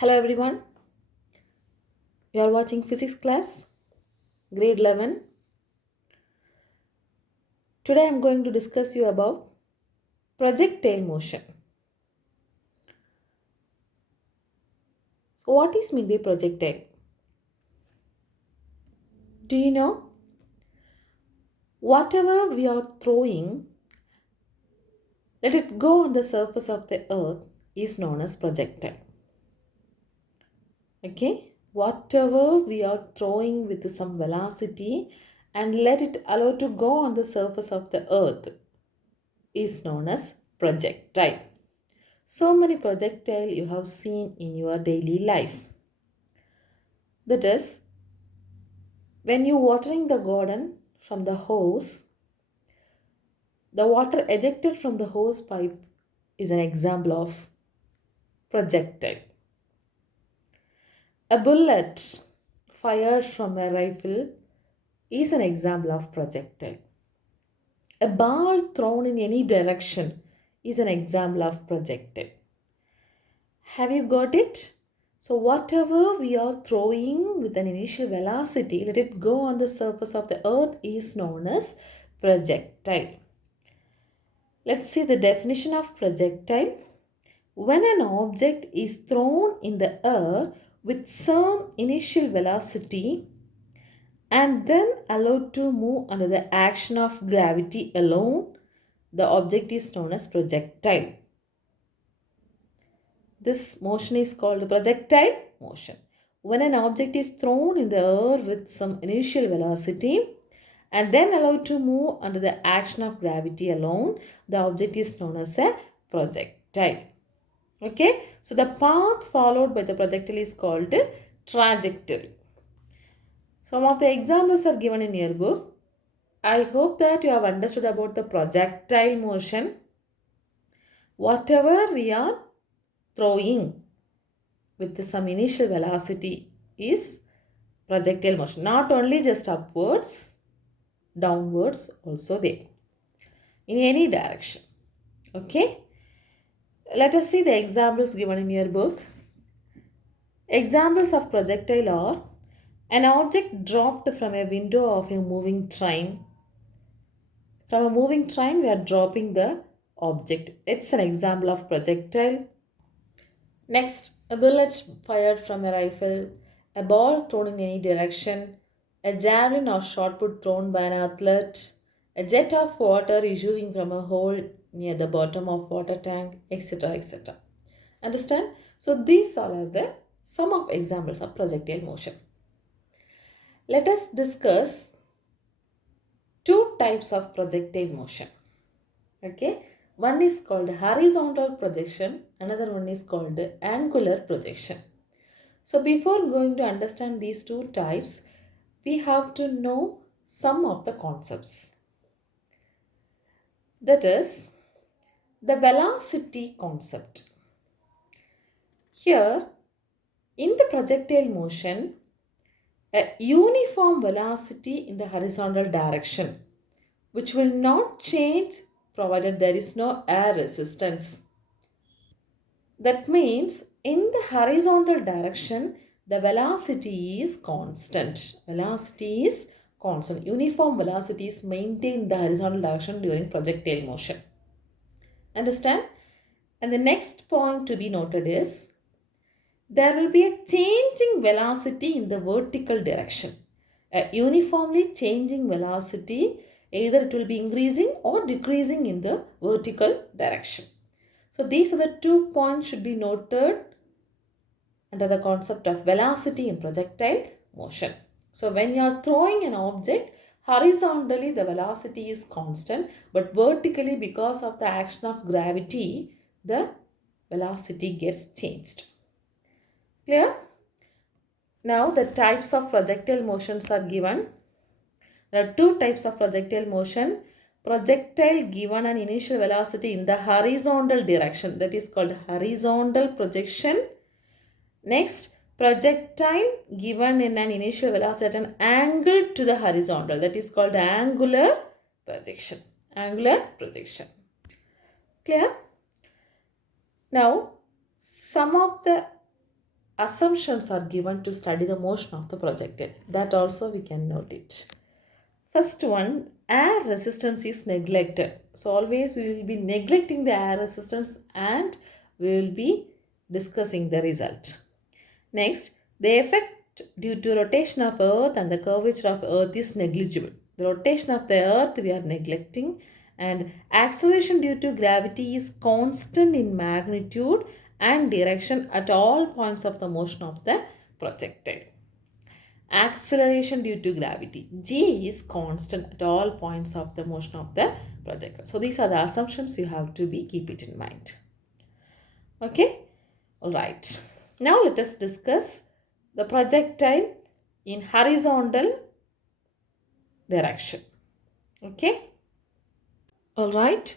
Hello everyone, you are watching physics class, grade 11. Today I am going to discuss you about projectile motion. So what is meant by projectile? Do you know? Whatever we are throwing, let it go on the surface of the earth is known as projectile. Okay? Whatever we are throwing with some velocity and let it allow to go on the surface of the earth is known as projectile. So many projectile you have seen in your daily life. That is, when you watering the garden from the hose, the water ejected from the hose pipe is an example of projectile. A bullet fired from a rifle is an example of projectile. A ball thrown in any direction is an example of projectile. Have you got it? So whatever we are throwing with an initial velocity, let it go on the surface of the earth is known as projectile. Let's see the definition of projectile. When an object is thrown in the air with some initial velocity and then allowed to move under the action of gravity alone, the object is known as projectile. This motion is called projectile motion. When an object is thrown in the air with some initial velocity and then allowed to move under the action of gravity alone, the object is known as a projectile. Okay, so the path followed by the projectile is called trajectory. Some of the examples are given in your book. I hope that you have understood about the projectile motion. Whatever we are throwing with some initial velocity is projectile motion. Not only just upwards, downwards also there. In any direction. Okay. Let us see the examples given in your book. Examples of projectile are an object dropped from a window of a moving train. From a moving train, we are dropping the object. It's an example of projectile. Next, a bullet fired from a rifle, a ball thrown in any direction, a javelin or shot put thrown by an athlete, a jet of water issuing from a hole near the bottom of water tank, etc. etc. Understand? So these all are the some of examples of projectile motion. Let us discuss two types of projectile motion. Okay, one is called horizontal projection, another one is called angular projection. So before going to understand these two types, we have to know some of the concepts. That is the velocity concept. Here in the projectile motion, a uniform velocity in the horizontal direction which will not change provided there is no air resistance. That means in the horizontal direction, the velocity is constant. Velocity is constant. Uniform velocity is maintained in the horizontal direction during projectile motion. Understand? And the next point to be noted is there will be a changing velocity in the vertical direction. A uniformly changing velocity, either it will be increasing or decreasing in the vertical direction. So these are the 2 points should be noted under the concept of velocity in projectile motion. So when you are throwing an object, horizontally the velocity is constant, but vertically because of the action of gravity, the velocity gets changed. Clear? Now the types of projectile motions are given. There are two types of projectile motion. Projectile given an initial velocity in the horizontal direction, that is called horizontal projection. Next, projectile given in an initial velocity at an angle to the horizontal, that is called angular projection. Angular projection. Clear? Now, some of the assumptions are given to study the motion of the projectile. That also we can note it. First one, air resistance is neglected. So always we will be neglecting the air resistance and we will be discussing the result. Next, the effect due to rotation of earth and the curvature of earth is negligible. The rotation of the earth we are neglecting, and acceleration due to gravity is constant in magnitude and direction at all points of the motion of the projectile. Acceleration due to gravity, G, is constant at all points of the motion of the projectile. So these are the assumptions you have to keep it in mind. Okay, all right. Now let us discuss the projectile in horizontal direction. Okay, all right.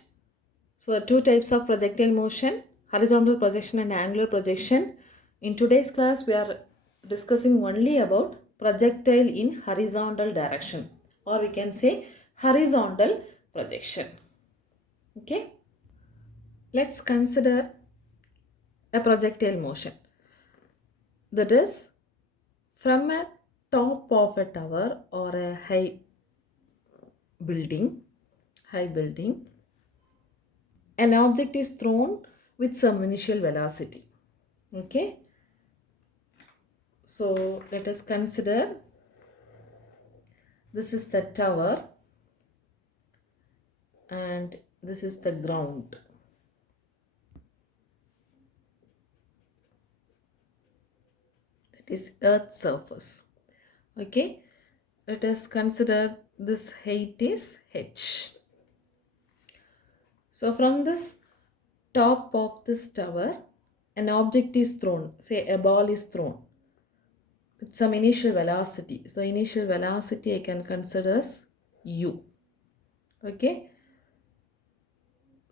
So the two types of projectile motion, horizontal projection and angular projection. In today's class, we are discussing only about projectile in horizontal direction, or we can say horizontal projection. Okay, let's consider a projectile motion. That is, from a top of a tower or a building, high building, an object is thrown with some initial velocity. Okay, so let us consider this is the tower and this is the ground. That is earth's surface. Okay, let us consider this height is h. So from this top of this tower, an object is thrown, say a ball is thrown with some initial velocity. So initial velocity I can consider as u. Okay,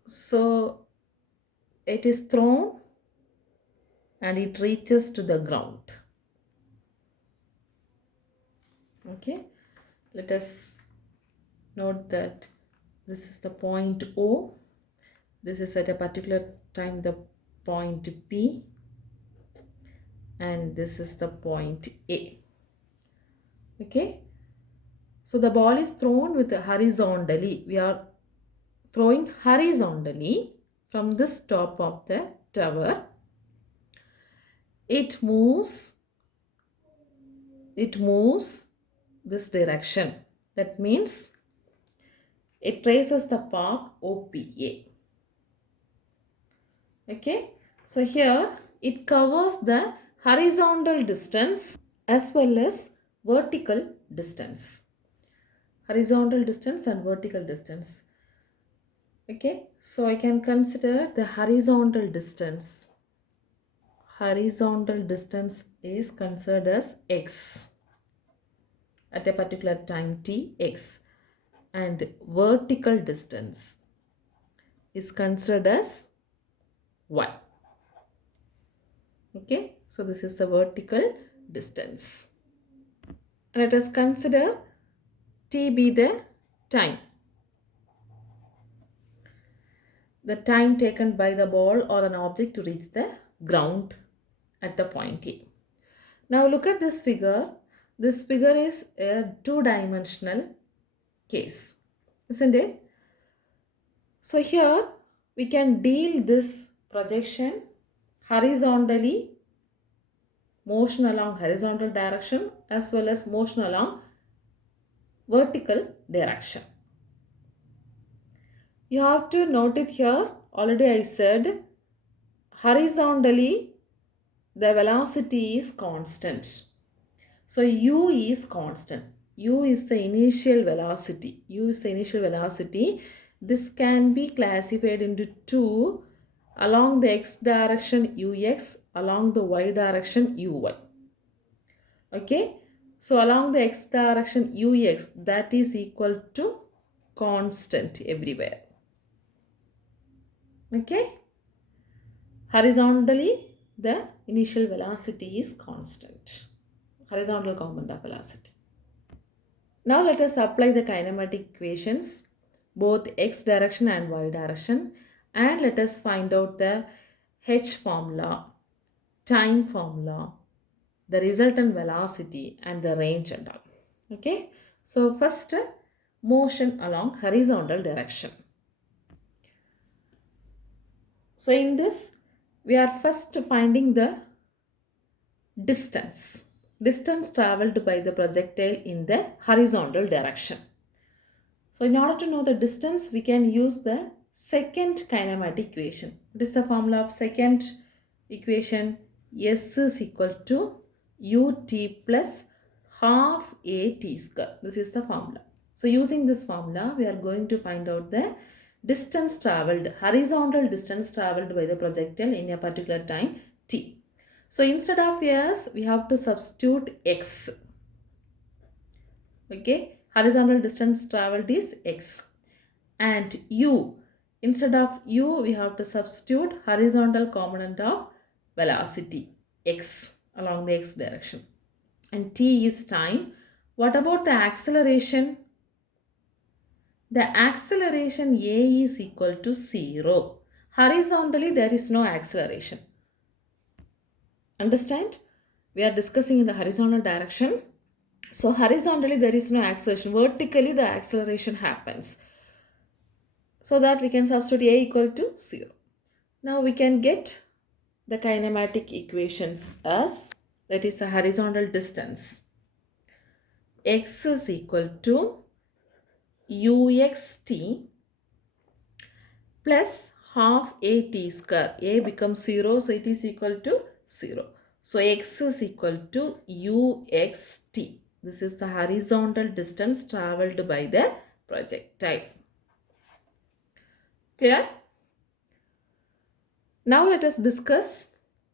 so it is thrown and it reaches to the ground. Okay, let us note that this is the point O, this is at a particular time the point P, and this is the point A. Okay, so the ball is thrown with horizontally. We are throwing horizontally from this top of the tower. It moves this direction. That means it traces the path OPA. Okay, so here it covers the horizontal distance as well as vertical distance. Horizontal distance and vertical distance. Okay, so I can consider the horizontal distance. Horizontal distance is considered as x at a particular time t, x, and vertical distance is considered as y. Okay, so this is the vertical distance. Let us consider t be the time. The time taken by the ball or an object to reach the ground at the point A. Now look at this figure. This figure is a two-dimensional case, isn't it? So here we can deal this projection horizontally, motion along horizontal direction as well as motion along vertical direction. You have to note it here. Already I said horizontally the velocity is constant. So u is constant. U is the initial velocity. U is the initial velocity. This can be classified into two: along the x direction ux, along the y direction uy. Okay, so along the x direction ux, that is equal to constant everywhere. Okay, horizontally the initial velocity is constant, horizontal component of velocity. Now let us apply the kinematic equations, both x direction and y direction, and let us find out the h formula, time formula, the resultant velocity and the range and all. Okay. So first, motion along horizontal direction. So in this, we are first finding the distance traveled by the projectile in the horizontal direction. So in order to know the distance, we can use the second kinematic equation. What is the formula of second equation? S is equal to ut plus half a t square. This is the formula. So using this formula, we are going to find out the distance traveled, horizontal distance traveled by the projectile in a particular time t. So instead of s, we have to substitute x. Okay, horizontal distance traveled is x. And u, instead of u, we have to substitute horizontal component of velocity x along the x direction. And t is time. What about the acceleration? The acceleration a is equal to 0. Horizontally, there is no acceleration. Understand? We are discussing in the horizontal direction. So horizontally, there is no acceleration. Vertically, the acceleration happens. So that we can substitute a equal to 0. Now we can get the kinematic equations as, that is the horizontal distance. X is equal to uxt plus half a t square. A becomes 0, so it is equal to 0. So x is equal to uxt. This is the horizontal distance traveled by the projectile. Clear? Now let us discuss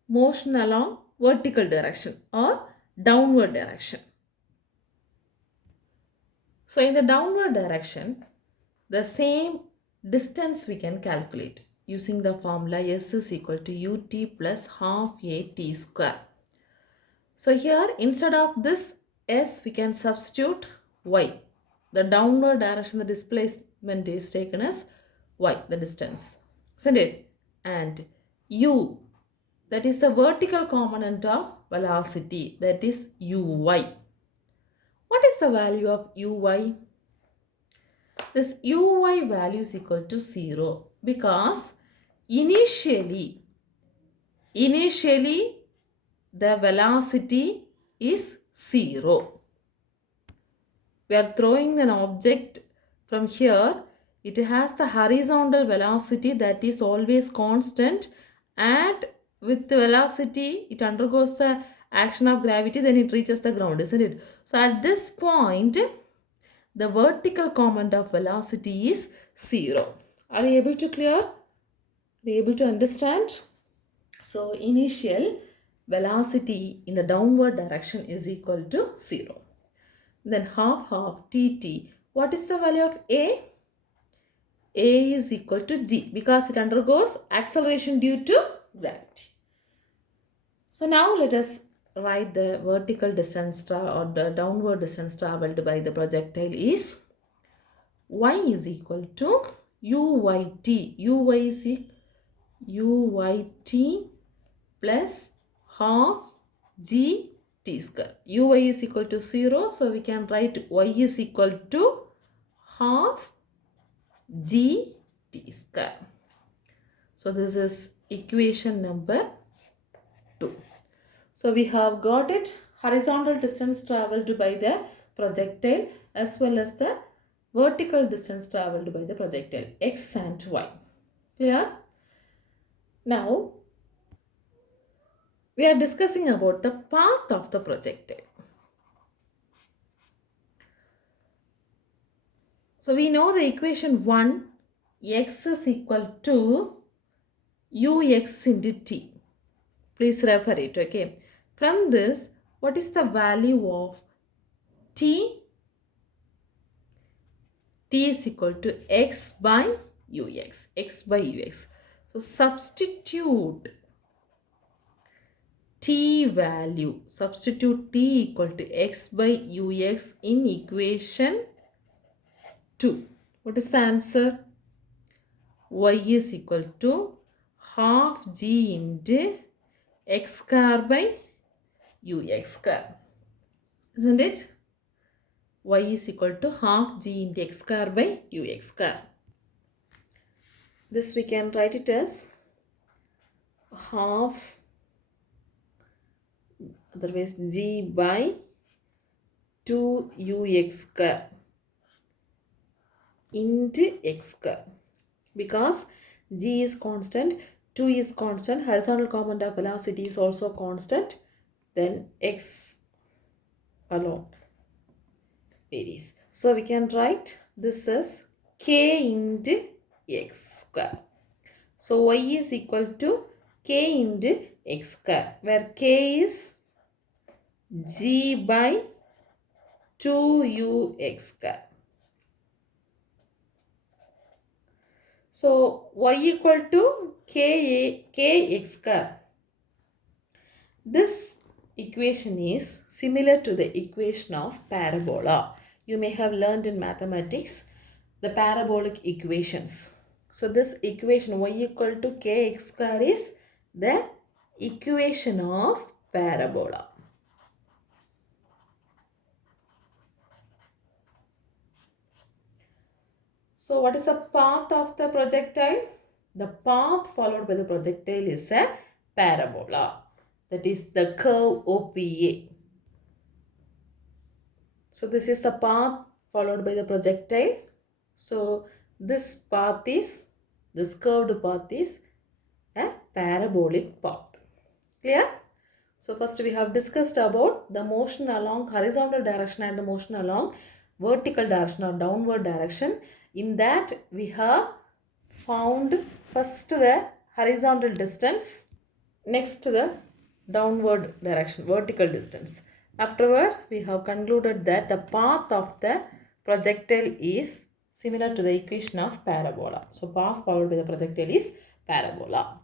motion along vertical direction or downward direction. So in the downward direction, the same distance we can calculate using the formula S is equal to ut plus half a t square. So here instead of this S, we can substitute y. The downward direction, the displacement is taken as y, the distance, isn't it? And u, that is the vertical component of velocity, that is uy. What is the value of uy? This uy value is equal to 0 because initially the velocity is 0. We are throwing an object from here. It has the horizontal velocity that is always constant, and with the velocity it undergoes the action of gravity, then it reaches the ground, isn't it? So at this point, the vertical component of velocity is 0. Are you able to clear? Are you able to understand? So initial velocity in the downward direction is equal to 0. Then half tt. What is the value of a? A is equal to g because it undergoes acceleration due to gravity. So now let us write the vertical distance or the downward distance traveled by the projectile is y is equal to uyt. Uy is uyt plus half g t square. Uy is equal to 0, so we can write y is equal to half g t square. So this is equation number 2. So we have got it, horizontal distance traveled by the projectile as well as the vertical distance traveled by the projectile, x and y. Clear? Now we are discussing about the path of the projectile. So we know the equation 1, x is equal to ux into t. Please refer it, okay. From this, what is the value of t? T is equal to x by ux, x by ux. So substitute t value, substitute t equal to x by ux in equation 2. What is the answer? Y is equal to half g into x square by ux square. Isn't it? Y is equal to half g into x square by ux square. This we can write it as half, otherwise g by 2ux square into x square. Because g is constant, 2 is constant, horizontal component of velocity is also constant, then x alone varies. So we can write this as k into x square. So y is equal to k into x square, where k is g by 2ux square. So y equal to kx square. This equation is similar to the equation of parabola. You may have learned in mathematics the parabolic equations. So this equation y equal to kx square is the equation of parabola. So what is the path of the projectile? The path followed by the projectile is a parabola. That is the curve OPA. So this is the path followed by the projectile. So this curved path is a parabolic path. Clear? So first we have discussed about the motion along horizontal direction and the motion along vertical direction or downward direction. In that we have found first the horizontal distance, next the downward direction, vertical distance. Afterwards we have concluded that the path of the projectile is similar to the equation of parabola. So path followed by the projectile is parabola.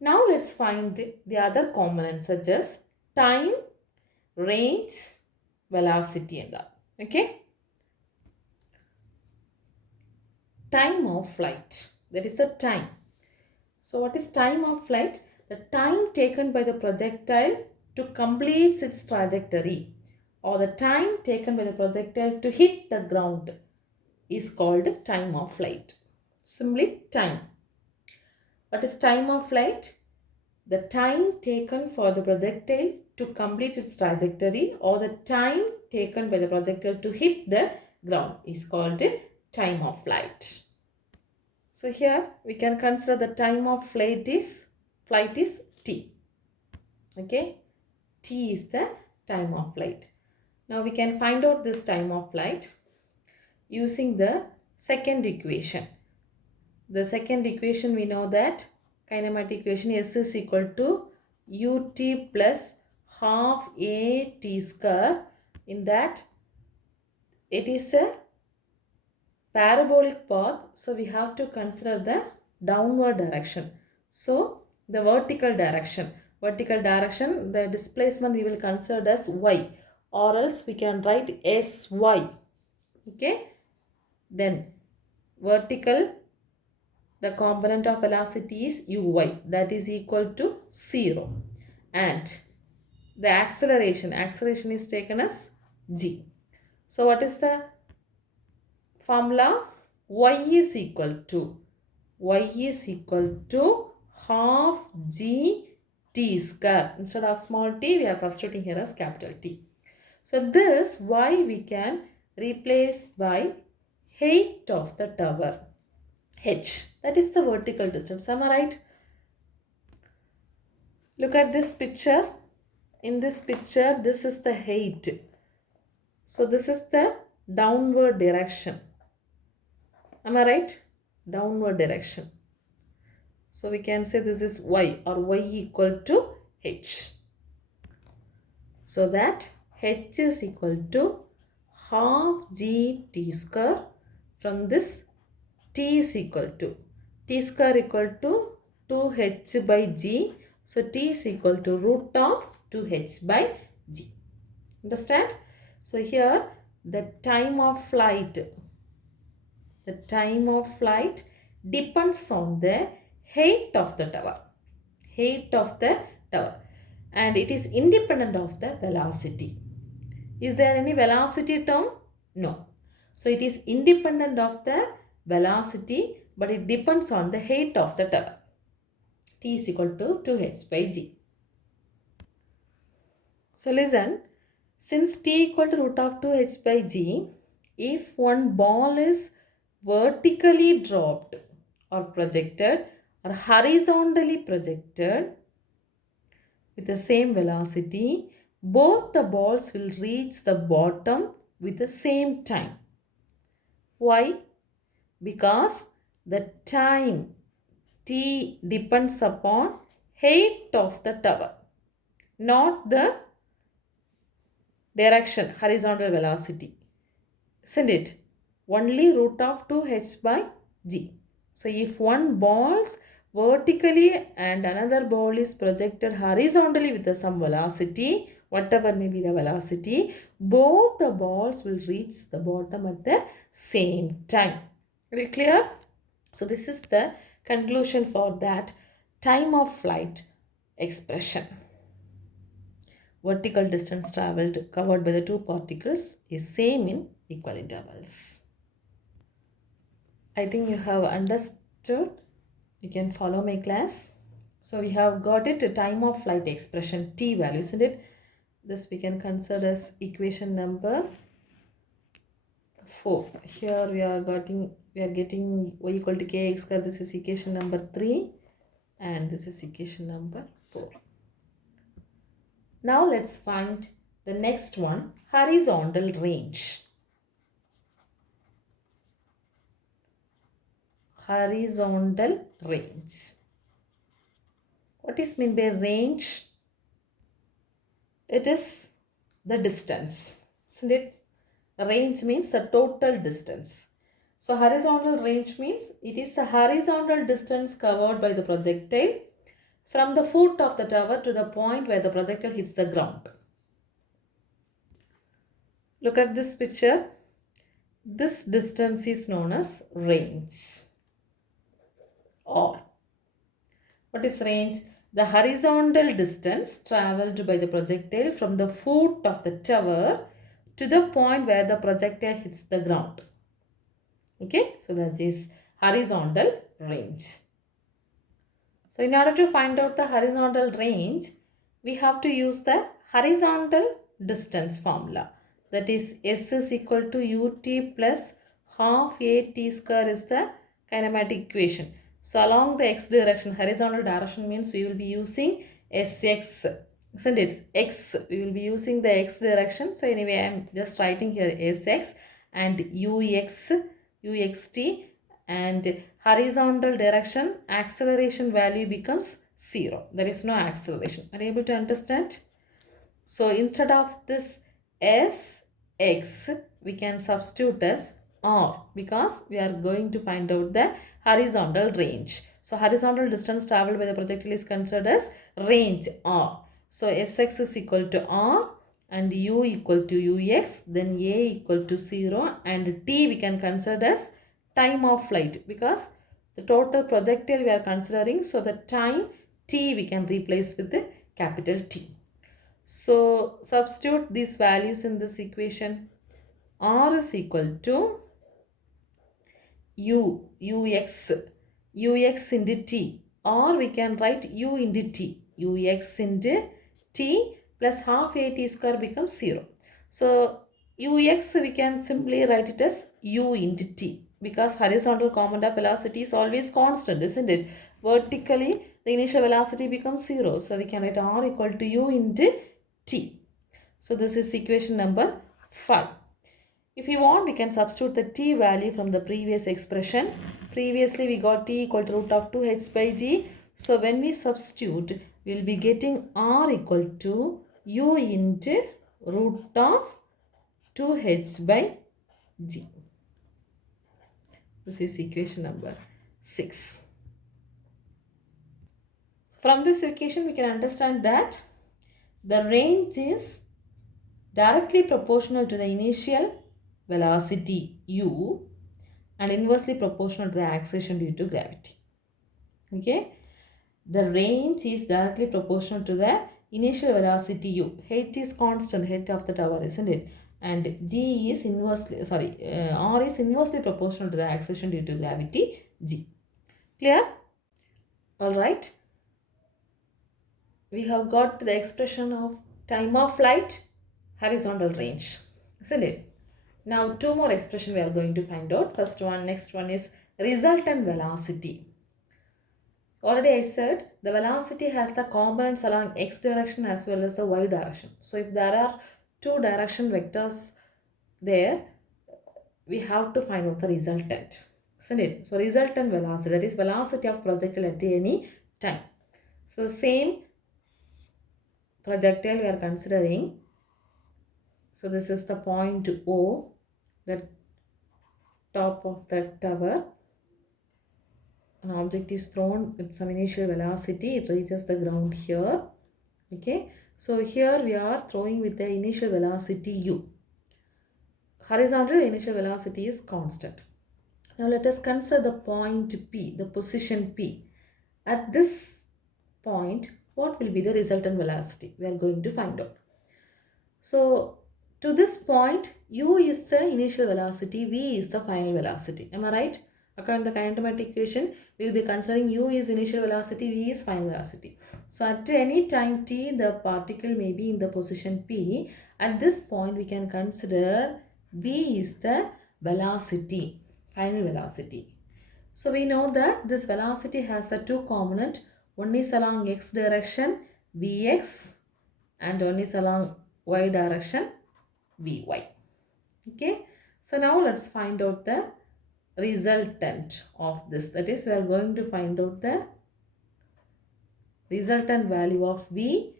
Now let's find the other components such as time, range, velocity and all. Okay. Time of flight. That is the time. So what is time of flight? The time taken by the projectile to complete its trajectory, or the time taken by the projectile to hit the ground, is called time of flight. Simply time. What is time of flight? The time taken for the projectile to complete its trajectory, or the time taken by the projectile to hit the ground, is called time of flight. So here we can consider the time of flight is t. Okay, t is the time of flight. Now we can find out this time of flight using the second equation. The second equation, we know that kinematic equation S is equal to ut plus half a t square. In that it is a parabolic path, so we have to consider the downward direction. So the vertical direction, the displacement we will consider as y, or else we can write sy. Okay, then vertical, the component of velocity is uy, that is equal to 0, and the acceleration is taken as g. So what is the formula? Y is equal to half g t square. Instead of small t, we are substituting here as capital T. So this y we can replace by height of the tower, h. That is the vertical distance. Am I right? Look at this picture. In this picture, this is the height. So this is the downward direction. Am I right? Downward direction. So we can say this is y, or y equal to h. So that h is equal to half g t square. From this, t is equal to 2h by g. So t is equal to root of 2h by g. Understand? So here the time of flight depends on the height of the tower. and it is independent of the velocity. Is there any velocity term? No. So it is independent of the velocity, but it depends on the height of the tower. T is equal to 2h by g. So listen, since t equal to root of 2h by g, if one ball is vertically dropped or projected or horizontally projected with the same velocity, both the balls will reach the bottom with the same time. Why? Because the time t depends upon height of the tower, not the direction, horizontal velocity. Isn't it? Only root of 2h by g. So if one ball's vertically and another ball is projected horizontally with the some velocity, whatever may be the velocity, both the balls will reach the bottom at the same time. Very clear? So this is the conclusion for that time of flight expression. Vertical distance traveled covered by the two particles is same in equal intervals. I think you have understood. You can follow my class. So we have got it, a time of flight expression t value, isn't it? This we can consider as equation number 4. Here we are getting y equal to kx square. This is equation number 3 and this is equation number 4. Now let's find the next one, horizontal range. Horizontal range. What is meant by range? It is the distance, isn't it? Range means the total distance. So horizontal range means it is the horizontal distance covered by the projectile from the foot of the tower to the point where the projectile hits the ground. Look at this picture. This distance is known as range. Or what is range? The horizontal distance travelled by the projectile from the foot of the tower to the point where the projectile hits the ground. Okay, so that is horizontal range. So in order to find out the horizontal range, we have to use the horizontal distance formula. That is S is equal to ut plus half at square is the kinematic equation. So along the x direction, horizontal direction means we will be using Sx, isn't it? X, we will be using the x direction. So anyway, I am just writing here Sx and uxt, and horizontal direction acceleration value becomes 0. There is no acceleration. Are you able to understand? So instead of this Sx, we can substitute as R because we are going to find out the horizontal range. So horizontal distance traveled by the projectile is considered as range R. So Sx is equal to R and u equal to ux, then a equal to 0, and t we can consider as time of flight because the total projectile we are considering. So the time t we can replace with the capital T. So substitute these values in this equation. R is equal to ux into t, or we can write u into t, ux into t plus half at square becomes 0. So ux we can simply write it as u into t because horizontal component of velocity is always constant, isn't it? Vertically the initial velocity becomes 0, so we can write r equal to u into t. So this is equation number 5. If you want, we can substitute the t value from the previous expression. Previously, we got t equal to root of 2h by g. So when we substitute, we will be getting r equal to u into root of 2h by g. This is equation number 6. From this equation, we can understand that the range is directly proportional to the initial velocity u and inversely proportional to the acceleration due to gravity. Okay, the range is directly proportional to the initial velocity u. Height is constant, height of the tower, isn't it? And g is inversely, r is inversely proportional to the acceleration due to gravity g. Clear? Alright. We have got the expression of time of flight, horizontal range, isn't it? Now two more expression we are going to find out. Next one is resultant velocity. Already I said the velocity has the components along x direction as well as the y direction. So if there are two direction vectors there, we have to find out the resultant, isn't it? So resultant velocity, that is velocity of projectile at any time. So same projectile we are considering. So this is the point O, the top of the tower. An object is thrown with some initial velocity, it reaches the ground here. Okay, so here we are throwing with the initial velocity u. Horizontal initial velocity is constant. Now let us consider the point P, the position P. At this point, what will be the resultant velocity? We are going to find out. So to this point, u is the initial velocity, v is the final velocity. Am I right? According to the kinematic equation, we will be considering u is initial velocity, v is final velocity. So at any time t, the particle may be in the position p. At this point, we can consider v is the velocity, final velocity. So we know that this velocity has the two components. One is along x direction, vx, and one is along y direction, vy. Okay, so now let's find out the resultant of this. That is, we are going to find out the resultant value of v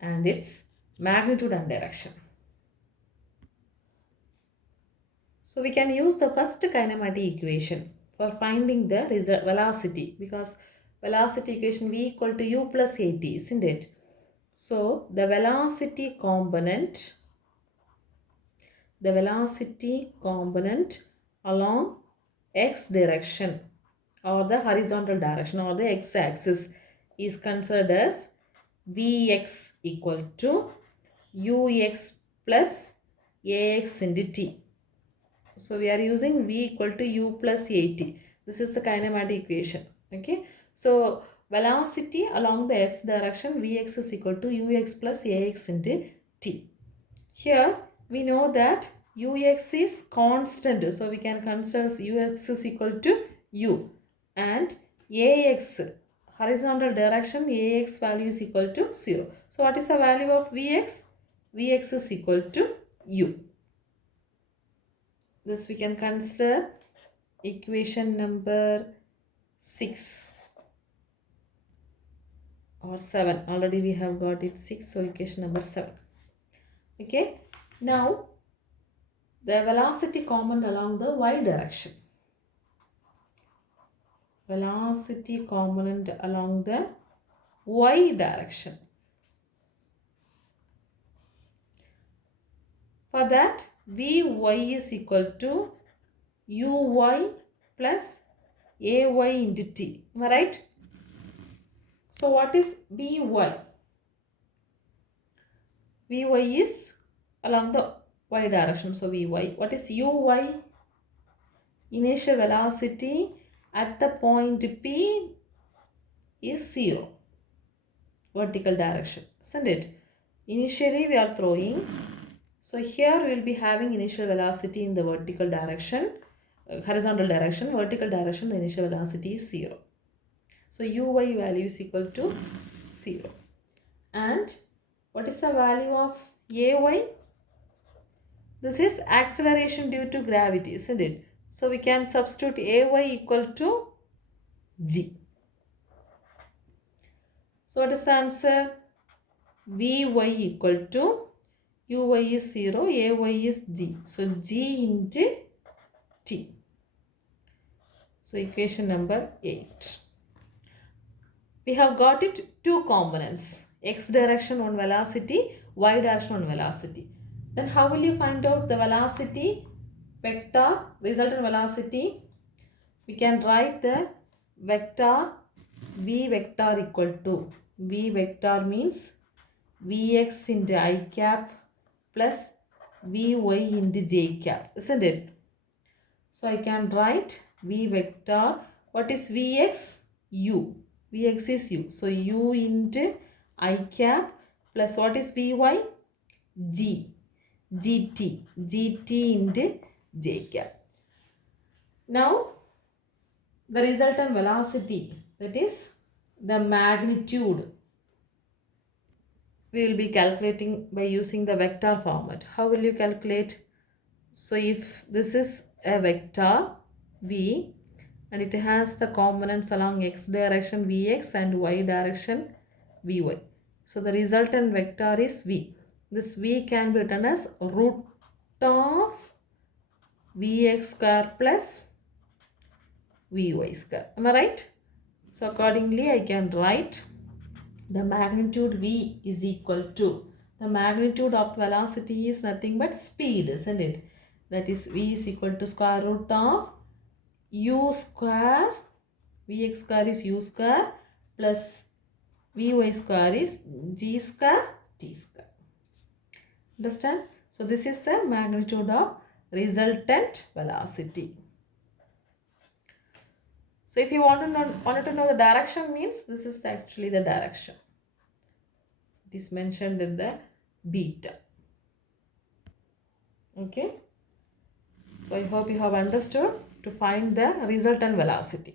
and its magnitude and direction. So we can use the first kinematic equation for finding the velocity, because velocity equation v equal to u plus at, isn't it? So the velocity component along x direction or the horizontal direction or the x-axis is considered as vx equal to ux plus ax into t. So we are using v equal to u plus at. This is the kinematic equation. Okay. So velocity along the x direction, vx is equal to ux plus ax into t. Here we know that ux is constant, so we can consider ux is equal to u, and ax, horizontal direction, ax value is equal to 0. So what is the value of vx? Vx is equal to u. This we can consider equation number 6 or 7. Already we have got it 6, so equation number 7. Okay. Now the velocity component along the y direction. Velocity component along the y direction. For that, vy is equal to uy plus ay into t. Am I right? So what is vy? Vy is along the y direction. So vy. What is uy? Initial velocity at the point P is 0. Vertical direction, isn't it? Initially we are throwing. So here we will be having initial velocity in the vertical direction, horizontal direction. Vertical direction, the initial velocity is 0. So uy value is equal to 0. And what is the value of ay? This is acceleration due to gravity, isn't it? So we can substitute ay equal to g. So what is the answer? vy equal to uy is 0, ay is g. So g into t. So equation number 8. We have got it two components. X direction one velocity, y direction one velocity. Then how will you find out the velocity vector, resultant velocity? We can write the vector v vector equal to, v vector means Vx into I cap plus Vy into j cap, isn't it? So I can write V vector. What is Vx? U. Vx is U. So U into I cap plus what is Vy? G. Gt. Gt into j cap. Now the resultant velocity, that is the magnitude, we will be calculating by using the vector format. How will you calculate? So if this is a vector V and it has the components along x direction Vx and y direction Vy. So the resultant vector is V. This V can be written as root of Vx square plus Vy square. Am I right? So accordingly I can write the magnitude V is equal to, the magnitude of the velocity is nothing but speed, isn't it? That is V is equal to square root of U square, Vx square is U square plus Vy square is G square T square. Understand? So this is the magnitude of resultant velocity. So if you wanted to know the direction, means this is actually the direction. It is mentioned in the beta. Okay. So I hope you have understood to find the resultant velocity.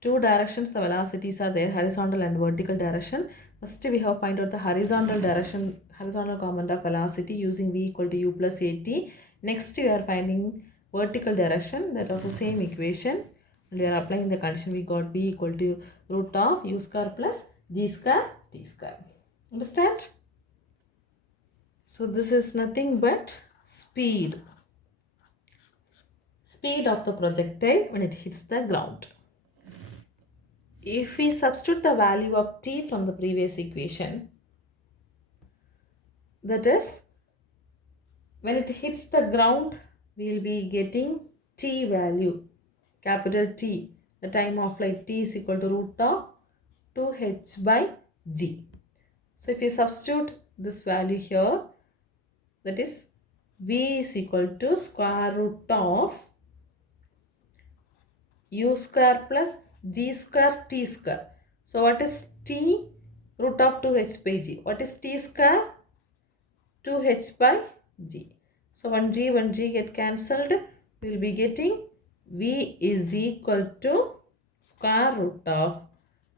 Two directions the velocities are there, horizontal and vertical direction. First we have find out the horizontal direction, horizontal component of velocity using V equal to U plus AT. Next we are finding vertical direction, that also same equation. And we are applying the condition, we got V equal to root of U square plus G square T square. Understand? So this is nothing but speed. Speed of the projectile when it hits the ground. If we substitute the value of t from the previous equation, that is, when it hits the ground, we will be getting t value, capital T. The time of flight t is equal to root of 2h by g. So if we substitute this value here, that is v is equal to square root of u square plus g square t square. So what is t? Root of 2h by g. What is t square? 2h by g. So 1g get cancelled. We will be getting v is equal to square root of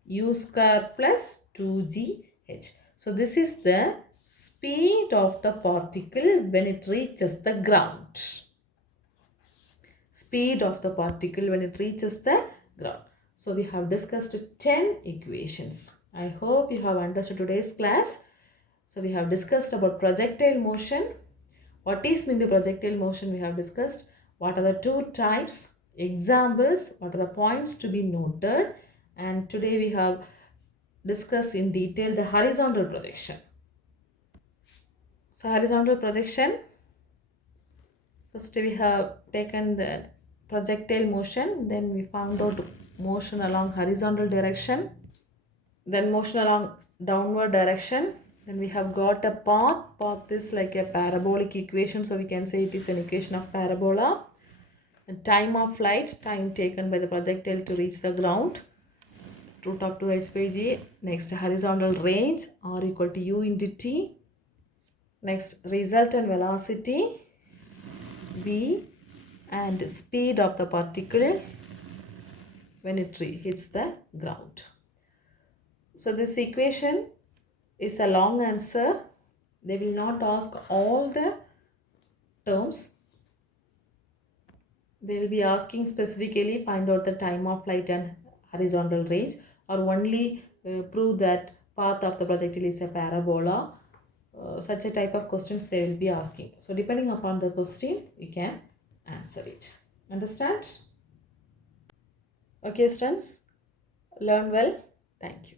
u square plus 2gh. So this is the speed of the particle when it reaches the ground. Speed of the particle when it reaches the ground. So we have discussed 10 equations. I hope you have understood today's class. So we have discussed about projectile motion. What is mean the projectile motion we have discussed. What are the two types, examples, what are the points to be noted. And today we have discussed in detail the horizontal projection. So horizontal projection, first we have taken the projectile motion, then we found out motion along horizontal direction, then motion along downward direction, then we have got a path. Path is like a parabolic equation, so we can say it is an equation of parabola. The time of flight, time taken by the projectile to reach the ground, root of 2h by g. Next, horizontal range, r equal to u into t. Next, resultant velocity, v, and speed of the particle when it hits the ground. So this equation is a long answer. They will not ask all the terms. They will be asking specifically find out the time of flight and horizontal range, or only prove that path of the projectile is a parabola. Such a type of questions they will be asking. So depending upon the question, we can answer it. Understand? Okay, students, learn well. Thank you.